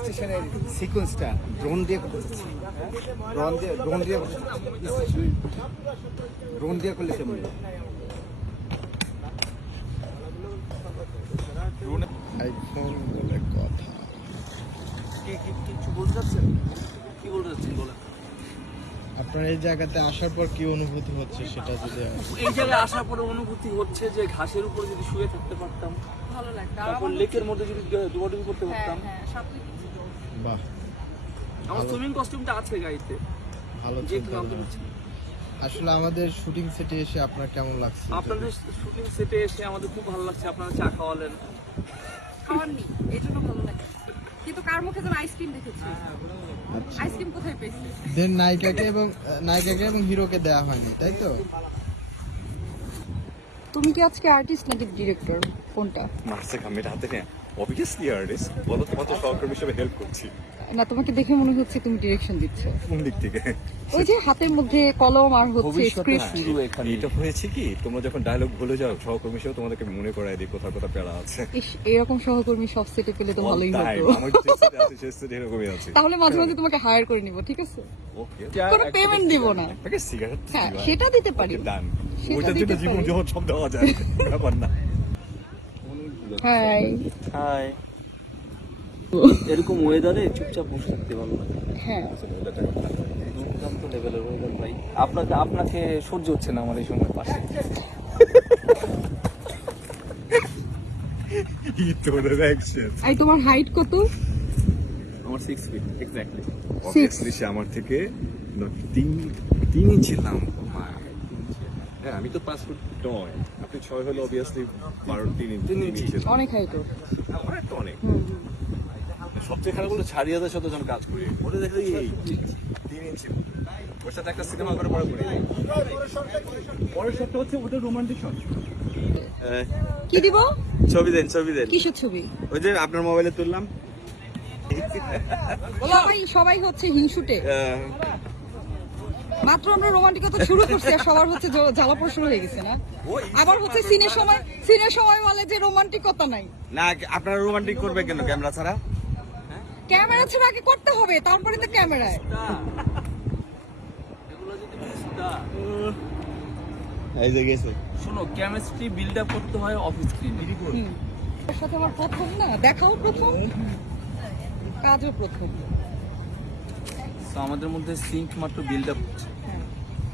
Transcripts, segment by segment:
স্টেশনের সিকোয়েন্সটা ড্রোন দিয়ে করতে চাচ্ছি। ড্রোন দিয়ে করলে কেমন? আইফোন বলে কথা। কিছু বলতে চাচ্ছেন? কি বলতে চাচ্ছেন বলেন। আপনার এই জায়গাতে আসার পর কি অনুভূতি হচ্ছে সেটা যদি এই জায়গায় আসার পরে অনুভূতি হচ্ছে যে ঘাসের উপরে যদি শুয়ে থাকতে পারতাম, ভালো লাগতো। তারপর লেকের মধ্যে যদি ডুবাডুবি করতে পারতাম। বাহ, আমার সুইমিং কস্টিউমটা আছে গাড়িতে, ভালো যে চিন্তা ভাবনা। আসলে আমাদের শুটিং সেটে এসে আপনার কেমন লাগছে? আপনাদের শুটিং সেটে এসে আমাদের খুব ভালো লাগছে। আপনারা চা খাওয়ালেন। খাওয়াননি, এই জন্য ভালো লাগে। কিন্তু কার মুখে যেন আইসক্রিম দেখেছি। আইসক্রিম কোথায় পেয়েছি? দেন নায়িকাকে এবং হিরোকে দেওয়া হয়নি, তাই তো? তুমি কি আজকে আর্টিস্ট নাকি ডিরেক্টর, কোনটা? মার্সে কামের হাতে নেই, অবভিয়াসলি আর্টিস্ট। বলো তোমার তো সহকর্মী হিসেবে হেল্প করছি। না, তোমাকে দেখে মনে হচ্ছে তুমি ডিরেকশন দিচ্ছ। কোন দিক থেকে? ওই যে হাতের মধ্যে কলম আর হচ্ছে স্ক্রিপ্ট। শুরু এখানে। এটা হয়েছে কি, তোমরা যখন ডায়লগ ভুলে যাও সহকর্মী হিসেবে তোমাদেরকে মনে করায় দিই কোথাও কোথাও প্যারা আছে। ইস, এরকম সহকর্মী সব সেটে পেলে তো ভালোই হতো। আমার যে সেটে আছে সেই সেটে এরকমই আছে। তাহলে মাঝে মাঝে তোমাকে হায়ার করে নিব, ঠিক আছে? ওকে, কোনো পেমেন্ট দিব না। ওকে, সিগারেট হ্যাঁ, সেটা দিতে পারি। ডান। সেটা ওইটার দিতে জন্য জীবন পারি। যখন সব দেওয়া যায়, ব্যাপার না। হাই। হাই। এরকম ওয়েদারে চুপচাপ বসে থাকতে ভালো লাগে। হ্যাঁ, দুর্দান্ত লেভেলের ওয়েদার ভাই। আপনাকে সহ্য হচ্ছে না আমার এই সময় পাশে। কি তোদের অ্যাকশন! আর তোমার হাইট কত? আমার 6 ফিট এক্স্যাক্টলি। 6 অবভিয়াসলি সে আমার থেকে 3 ইঞ্চি লম্বা। হ্যাঁ, আমি তো 5 ফুট 9। আপনি 6 হলে অবভিয়াসলি 3 ইঞ্চি। অনেক হাইট। আমার তো অনেক। সবচেয়ে খারাপ হলো ছাড়িয়াদের সাথে যখন কাজ করি, ওটা দেখে এই 3 ইঞ্চি। ওর সাথে একটা সিনেমা করে পরে করি। পরের শটটা হচ্ছে ওটা রোমান্টিক শট। কি দিব? ছবি দেন কিসের ছবি? ওই যে আপনার মোবাইলে তুললাম। সবাই হচ্ছে হিংসুটে। মাত্র আমরা রোমান্টিকতা শুরু করছি আর সবার হচ্ছে জ্বালাপোড়া শুরু হয়ে গেছে না? আবার হচ্ছে সিনের সময় বলে যে রোমান্টিকতা নাই। না, আপনারা রোমান্টিক করবে কেন ক্যামেরা ছাড়া? ক্যামেরা ছাড়া আগে করতে হবে, তারপরে তো ক্যামেরায়। এগুলো যদি বুঝতা। এই যে গেছে। শোনো, কেমিস্ট্রি বিল্ড আপ করতে হয় অফ স্ক্রিনে। এর সাথে আমার প্রথম না, দেখাও প্রথম, কাজও প্রথম। তো আমাদের মধ্যে সিঙ্ক মাত্র বিল্ড আপ হচ্ছে। হ্যাঁ।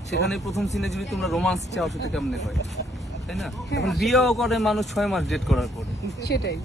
সেখানে প্রথম সিনে যদি তোমরা রোমান্স চাও সেটা কেমনে হয়, তাই না? এখন বিয়েও করে মানুষ 6 মাস ডেট করার পরে। সেটাই।